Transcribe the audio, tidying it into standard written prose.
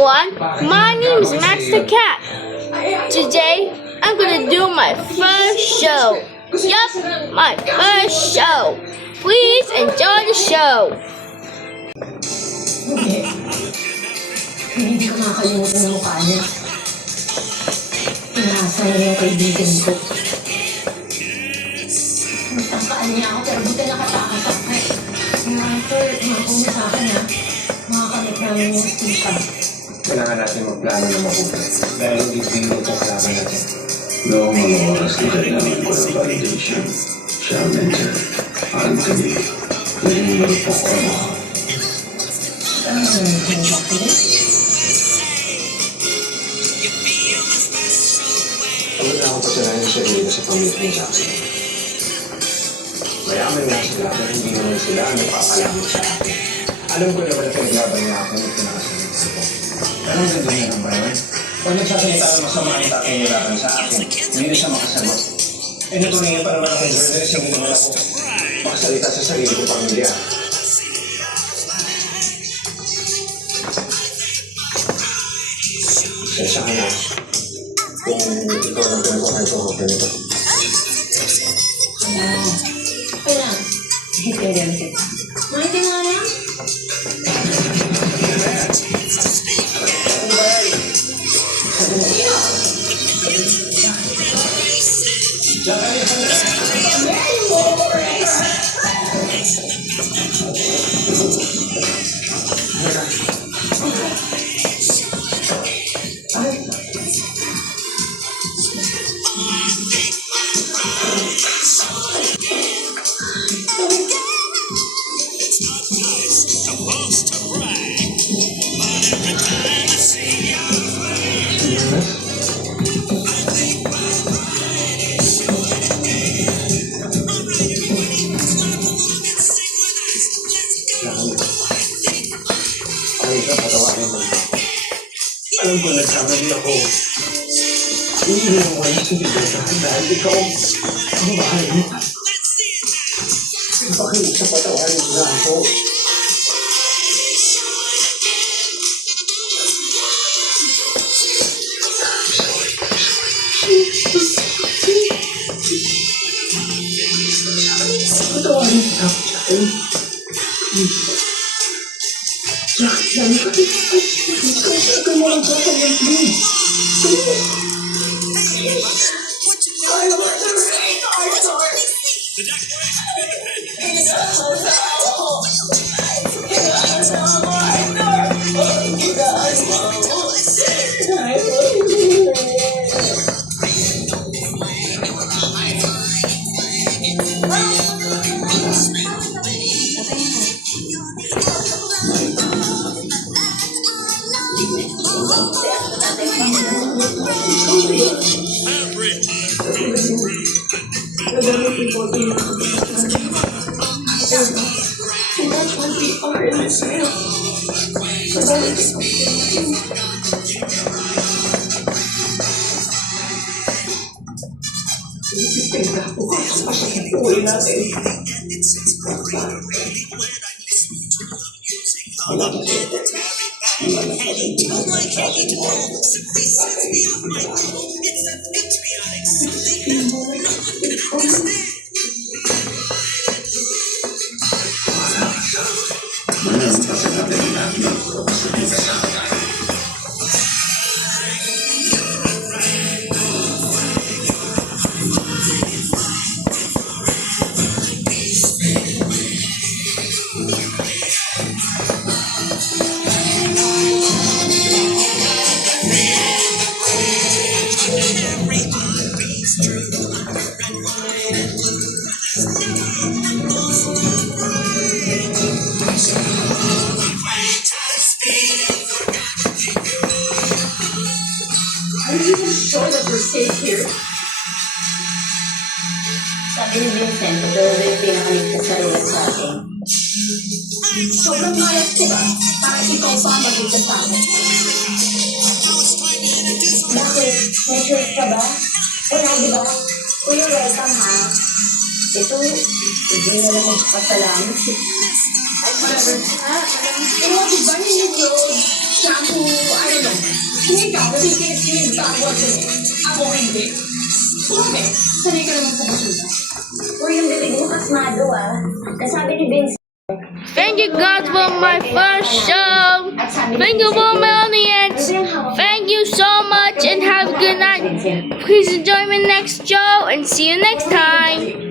everyone, my name is Max the Cat. Today, I'm gonna do my first show. Yup, my first show. Please enjoy the show. Hindi ko makakalimutan ng mukha niya. Pinasa niya yung kaibigan ko. Magtangkaan niya ako pero buti nakatakas ako. Sir, makapunta sa akin ha. Makakamit namin yung stika. Kailangan natin magplano na mabuti. Dahil hindi pinili itong kalaban natin. Noong mga oras na kailangan ko ng validation, siya ang nandiyan. Anthony, naging marupok ako. Ano na yung chocolate? Pagod na akong patirahin sa sarili ko sa pamilya ni Jackson. Mayaman nga sila pero hindi naman sila nagpapalaman sa akin. Alam ko naman na pinaglaban niya ako nung pinakasalit ko. Pero ang ganda niya lang ba yun? Pag nagsasalita ng masama ang tatahirapan sa akin, hindi na siya makasagot. Eh natuningin pa naman ako yung journalist, hindi naman ako makasalita sa sarili ko pamilya. Sensya ka na kung ikaw ang pinagkakita ko ganito. Okay lang. Hitindihan kita. Mahiti nga lang. Alam ko nagkamali ako. Hindi mo wala sa bigyan dahil ikaw ang bahay mo. Bakit sa patawarin na ako? Patawarin na ako sa akin. Ikaw mo lang sa akin, please. That's what we are in this world. Tingnan ko kung sa uwi natin. Are you even sure that we're safe here? Sabi ni Vincent, ito yung pinakaligtas sa lugar sa atin. Sobrang malas ko ba? Para ikaw pa ang magligtas sa akin. Bakit? May choice ka ba? Wala, di ba? Kuya, welcome ha. Ito, hindi na lang magpasalamat. Ay, whatever. Diba, hindi nyo shampoo, Kung ikaw, natitigil yung backward ko eh. Ako hindi. Bakit? Sanay ka naman sa basura. Uy, yung bibig mo kasmado ah. Nasabi ni Vince. Thank you God for my first show. Thank you for my audience. Thank you so much and have a good night. Please enjoy my next show and see you next time.